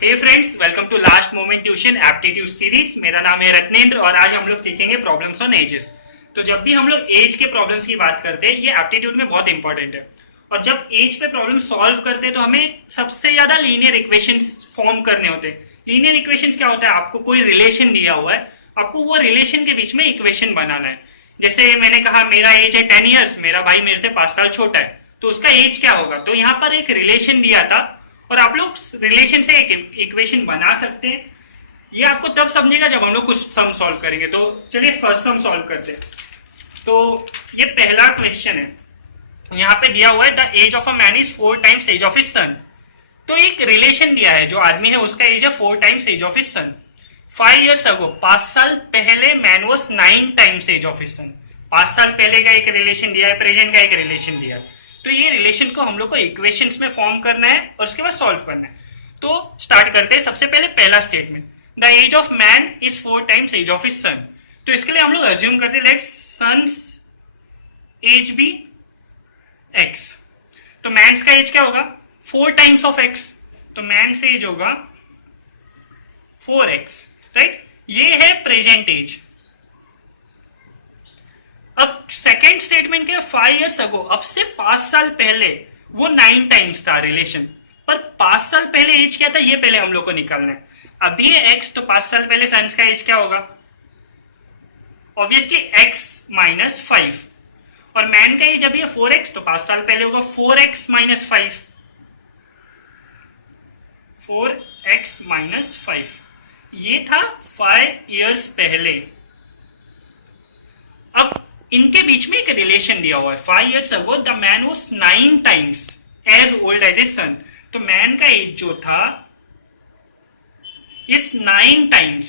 Hey friends, welcome to last moment tuition aptitude series. मेरा नाम है रत्नेंद्र और आज हम लोग सीखेंगे प्रॉब्लम्स ऑन एजेस। तो जब भी हम लोग एज के प्रॉब्लम्स की बात करते हैं, ये एप्टीट्यूड में बहुत इंपॉर्टेंट है। और जब एज पे प्रॉब्लम सॉल्व करते हैं तो हमें सबसे ज्यादा लीनियर इक्वेशंस फॉर्म करने होते हैं। लीनियर इक्वेशंस क्या होता है? आपको कोई रिलेशन दिया हुआ है, आपको वो रिलेशन के बीच में इक्वेशन बनाना है। जैसे मैंने कहा मेरा एज है 10 ईयर्स, मेरा भाई मेरे से 5 साल छोटा है, तो उसका एज क्या होगा? तो यहाँ पर एक रिलेशन दिया था और आप लोग रिलेशन से एक इक्वेशन बना सकते हैं। ये आपको तब समझेगा जब हम लोग कुछ सम सॉल्व करेंगे। तो चलिए फर्स्ट सम सॉल्व करते हैं। तो ये पहला क्वेश्चन है, यहाँ पे दिया हुआ है the age of a man is 4 times age of his son. तो एक रिलेशन दिया है, जो आदमी है उसका एज है 4 times age of his son. 5 years ago, 5 साल पहले man was 9 times age of his son. 5 साल पहले का एक रिलेशन दिया है, प्रेजेंट का एक रिलेशन दिया है। तो ये रिलेशन को हम लोग को इक्वेशंस में फॉर्म करना है और उसके बाद सॉल्व करना है। तो स्टार्ट करते हैं। सबसे पहले पहला statement, the age of man is 4 times age of his son. तो इसके लिए हम लोग अज्यूम करते हैं let son's age be x. तो मैन्स का एज क्या होगा? 4 टाइम्स ऑफ एक्स। तो मैन से एज होगा 4x, राइट? ये है प्रेजेंट एज। अब सेकेंड स्टेटमेंट के 5 ईयर्स अगो, अब से 5 साल पहले वो 9 टाइम्स था रिलेशन, पर 5 साल पहले एज क्या था ये पहले हम लोग को निकालना है। अभी ये x, तो 5 साल पहले सन्स का एज क्या होगा? Obviously x minus 5। और मैन का एज अभी है 4x, तो 5 साल पहले होगा 4x माइनस 5। 4x माइनस 5 ये था 5 ईयर्स पहले। अब इनके बीच में एक रिलेशन दिया हुआ है। 5 years ago the man was 9 times age old age his son. तो मैन का एज जो था is 9 times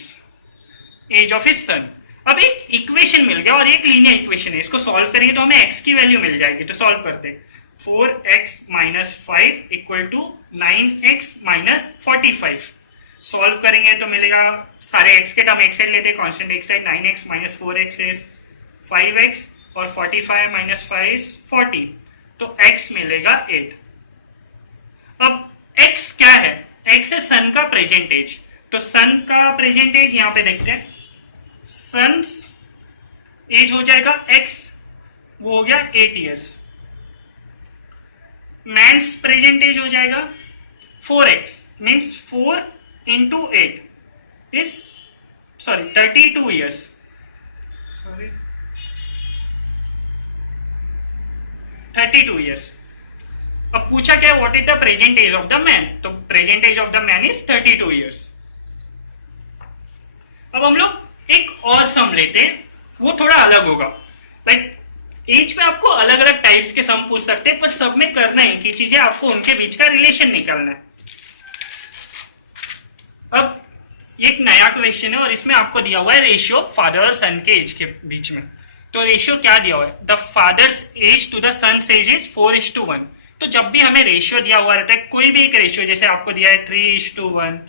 age of his son. अब एक इक्वेशन मिल गया और एक लीनियर इक्वेशन है, इसको सॉल्व करेंगे तो हमें x की वैल्यू मिल जाएगी। तो सॉल्व करते हैं। 4x minus 5 equal to 9x minus 45। Solve करेंगे तो मिलेगा, सारे x के टर्म एक साइड लेते हैं, कांस्टेंट एक side. 9x minus 4x is 5x और 45 माइनस 5 इज 40। तो x मिलेगा 8। अब x क्या है? x है सन का प्रेजेंट एज। तो सन का प्रेजेंट एज यहां पे देखते हैं, सन्स एज हो जाएगा x, वो हो गया 8 ईयर्स। मैन्स प्रेजेंट एज हो जाएगा 4x, means 4 into 8 is 32 years. Sorry 32 years. अब पूछा क्या, what is the present age of the man? तो present age of the man is 32 years. अब हम लोग एक और सम लेते हैं, वो थोड़ा अलग होगा। लाइक एज में आपको अलग अलग टाइप्स के सम पूछ सकते हैं, पर सब में करना है कि चीजें, आपको उनके बीच का रिलेशन निकालना है। अब एक नया क्वेश्चन है और इसमें आपको दिया हुआ है रेशियो फादर और सन के एज के बीच में। तो रेशियो क्या दिया हुआ है? The father's age to the son's age is 4:1। तो जब भी हमें रेशियो दिया हुआ रहता है, कोई भी एक रेशियो, जैसे आपको दिया है 3:1,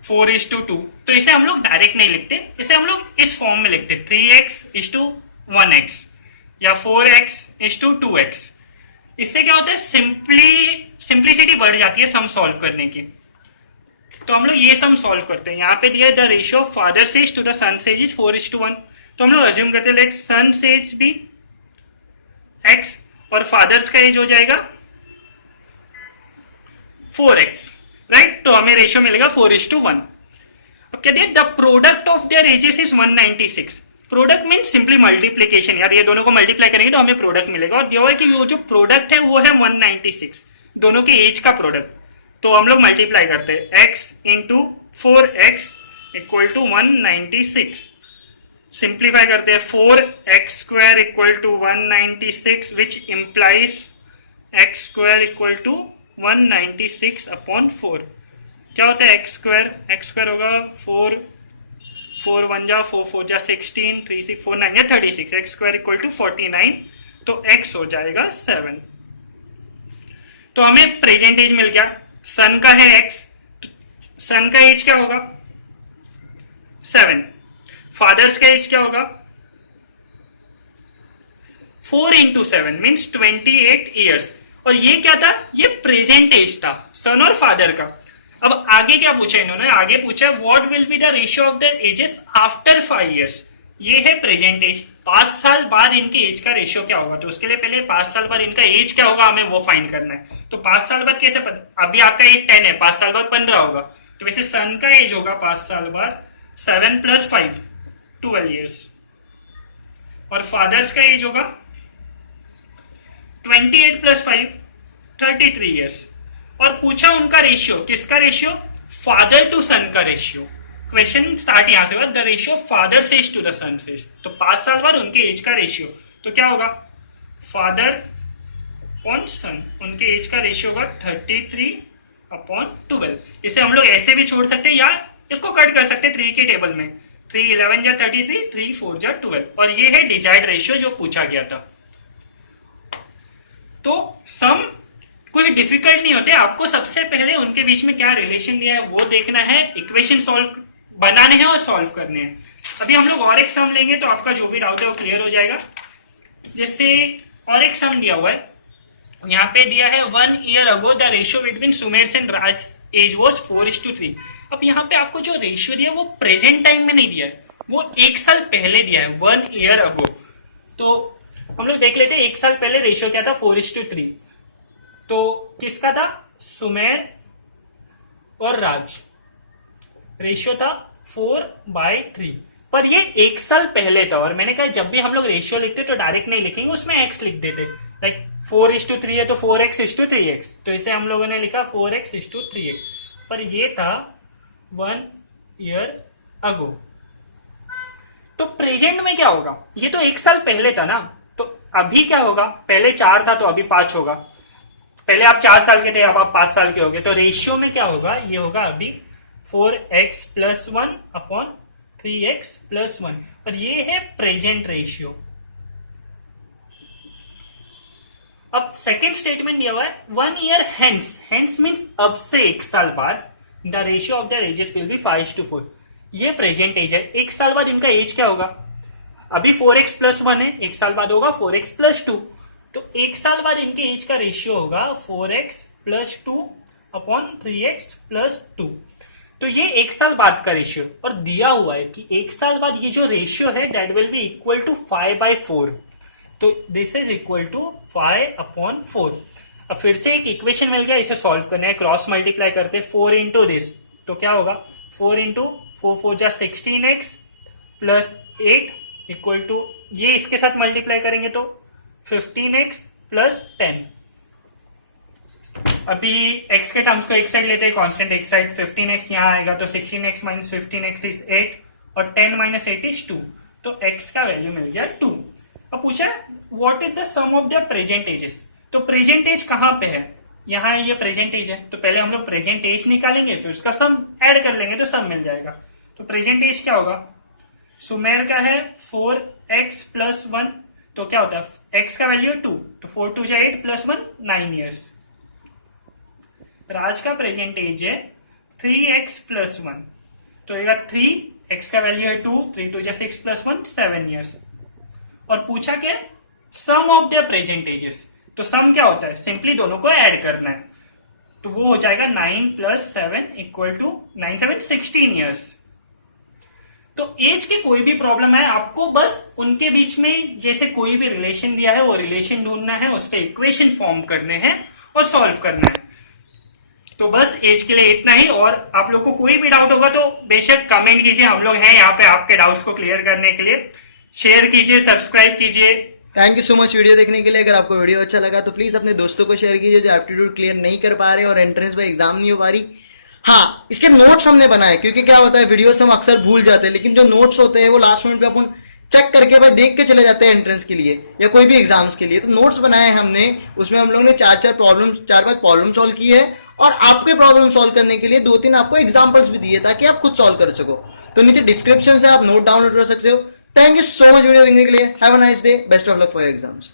4:2, तो इसे हम लोग डायरेक्ट नहीं लिखते, इसे हम लोग इस फॉर्म में लिखते, 3x:1x या 4x:2x। इससे क्या होता है, सिंप्लिसिटी बढ़ जाती है सम सॉल्व करने की। तो हम लोग ये सम सॉल्व करते हैं। यहाँ पे दिया the ratio of father's age to the son's age is 4:1। तो हम लोग अज्यूम करते हैं let son's age be x और फादर्स का एज हो जाएगा 4x, राइट? तो हमें रेशियो मिलेगा 4:1। अब कहते हैं the product of their edges is 196। Product mean simply multiplication, यार ये दोनों को मल्टीप्लाई करेंगे तो हमें प्रोडक्ट मिलेगा। और दिया हुआ है कि वो जो प्रोडक्ट है वो है 196, दोनों के एज का प्रोडक्ट। तो हम लोग मल्टीप्लाई करते हैं, x into 4x equal to 196। Simplify करते हैं, 4x² equal to 196 which implies x² equal to 196 upon 4। क्या होता है x² होगा 4 1 जा 4 4 जा 16, 3 6 4 9 या 36। x² इक्वल टू 49, तो x हो जाएगा 7। तो हमें प्रेजेंट एज मिल गया, सन का है x, सन का एज क्या होगा 7। फादर्स का एज क्या होगा 4 इंटू 7 मीन्स 28 ईयर्स। और ये क्या था, ये प्रेजेंट एज था सन और फादर का। अब आगे क्या पूछा इन्होंने, आगे पूछा what will be the ratio of the ages after 5 years। ये है प्रेजेंट एज, 5 साल बाद इनके एज का रेशियो क्या होगा। तो उसके लिए पहले 5 साल बाद इनका एज क्या होगा हमें वो फाइंड करना है। तो 5 साल बाद कैसे पता, अभी आपका एज 10 है, 5 साल बाद 15 होगा। तो वैसे सन का एज होगा 5 साल बाद 7 + 5 12 years, और फादर्स का एज होगा 28 + 5 33 years। और पूछा उनका रेशियो, किसका रेशियो, फादर टू सन का रेशियो। क्वेश्चन स्टार्ट यहां से हुआ, the ratio father's age to the son's age. तो 5 साल बाद उनके एज का रेशियो, तो क्या होगा, फादर ऑन सन, उनके एज का रेशियो होगा 33/12। इसे हम लोग ऐसे भी छोड़ सकते हैं या इसको कट कर सकते हैं 3 के टेबल में, 3 11 जा 33, 3 4 जा 12, और ये है डिजायर्ड रेशियो जो पूछा गया था। तो सम कोई डिफिकल्ट नहीं होते, आपको सबसे पहले उनके बीच में क्या रिलेशन दिया है वो देखना है, इक्वेशन सॉल्व बनाने हैं और सॉल्व करने हैं। अभी हम लोग और एक सम लेंगे तो आपका जो भी डाउट है वो क्लियर हो जाएगा। जैसे और एक सम दिया हुआ है, यहाँ पे दिया है 1 year ago the ratio between Sumer's and Raj age was 4:3। अब यहाँ पे आपको जो रेशियो दिया वो प्रेजेंट टाइम में नहीं दिया है, वो 1 साल पहले दिया है, 1 year ago। तो हम लोग देख लेते हैं 1 साल पहले रेशियो क्या था, 4:3। तो किसका था, सुमेर और राज, रेशियो था 4/3। पर ये 1 साल पहले था, और मैंने कहा जब भी हम लोग रेशियो लिखते तो डायरेक्ट नहीं लिखेंगे, उसमें x लिख देते। लाइक 4:3 है तो 4x:3x, तो इसे हम लोगों ने लिखा 4x:3x। पर ये था 1 year ago। तो प्रेजेंट में क्या होगा, ये तो 1 साल पहले था ना, तो अभी क्या होगा, पहले 4 था तो अभी 5 होगा। पहले आप 4 साल के थे, अब आप 5 साल के हो गए, तो रेशियो में क्या होगा, ये होगा अभी 4x+1/3x+1, और ये है प्रेजेंट रेशियो। अब सेकेंड स्टेटमेंट दिया हुआ है 1 year hence, hence मीन्स अब से 1 साल बाद, the ratio of the ages will be 5:4। ये प्रेजेंट एज है, 1 साल बाद इनका एज क्या होगा, अभी 4x+1 है, 1 साल बाद होगा 4x+2। तो 1 साल बाद इनके एज का रेशियो होगा 4x+2/3x+2। तो ये 1 साल बाद का रेशियो, और दिया हुआ है कि 1 साल बाद ये जो रेशियो है that will be equal to 5/4। तो दिस इज इक्वल टू 5/4। अब फिर से एक इक्वेशन मिल गया, इसे सॉल्व करना है, क्रॉस मल्टीप्लाई करते 4 इंटू दिस, तो क्या होगा 4 इंटू 4 4 जा 16x + 8 इक्वल टू, ये इसके साथ मल्टीप्लाई करेंगे तो 15x + 10। अभी x के टर्म्स को एक साइड लेते हैं, कांस्टेंट एक साइड, 15x यहाँ आएगा तो 16x - 15x इज 8, और 10 - 8 इज 2। तो x का वैल्यू मिल गया 2। अब पूछा what is the sum of the present ages. तो प्रेजेंट एज कहाँ पे है, यहाँ ये प्रेजेंट एज है, तो पहले हम लोग प्रेजेंट एज निकालेंगे, फिर उसका सम ऐड कर लेंगे तो सम मिल जाएगा। तो प्रेजेंट एज क्या होगा, सुमेर का है 4x+1, तो क्या होता है, x का वैल्यू है 2, तो 4 2 जा 8 +1 9 years। राज का प्रेजेंट एज है 3x+1, तो ये 3, x का वैल्यू है 2, 3 2 जा 6 +1 7 years। और पूछा क्या है, सम ऑफ द प्रेजेंट एजेस। तो सम क्या होता है, सिंपली दोनों को ऐड करना है, तो वो हो जाएगा 9 + 7 = 9 7 16 years। तो एज की कोई भी प्रॉब्लम है, आपको बस उनके बीच में जैसे कोई भी रिलेशन दिया है वो रिलेशन ढूंढना है, उस पर इक्वेशन फॉर्म करने हैं और सॉल्व करना है। तो बस एज के लिए इतना ही, और आप लोग को कोई भी डाउट होगा तो बेशक कमेंट कीजिए, हम लोग हैं यहाँ पे आपके डाउट्स को क्लियर करने के लिए। शेयर कीजिए, सब्सक्राइब कीजिए। Thank you so much video देखने के लिए। अगर आपको वीडियो अच्छा लगा तो प्लीज अपने दोस्तों को शेयर कीजिए जो एप्टीट्यूड क्लियर नहीं कर पा रहे और एंट्रेंस में एग्जाम नहीं हो पा रही। हाँ, इसके नोट्स हमने बनाए, क्योंकि क्या होता है वीडियोस हम अक्सर भूल जाते हैं, लेकिन जो नोट्स होते हैं वो लास्ट मिनट पे अपन चेक करके भाई देख के चले जाते हैं एंट्रेंस के लिए या कोई भी एग्जाम्स के लिए। तो नोट्स बनाए हमने, उसमें हम लोग ने 4 प्रॉब्लम सॉल्व की है, और आपके प्रॉब्लम सॉल्व करने के लिए 2-3 आपको एग्जाम्पल्स भी दिए ताकि आप खुद सॉल्व कर सको। तो नीचे डिस्क्रिप्शन से आप नोट डाउनलोड कर सकते हो। Thank you so much video देखने के लिए। Have a nice day, best of luck for your exams.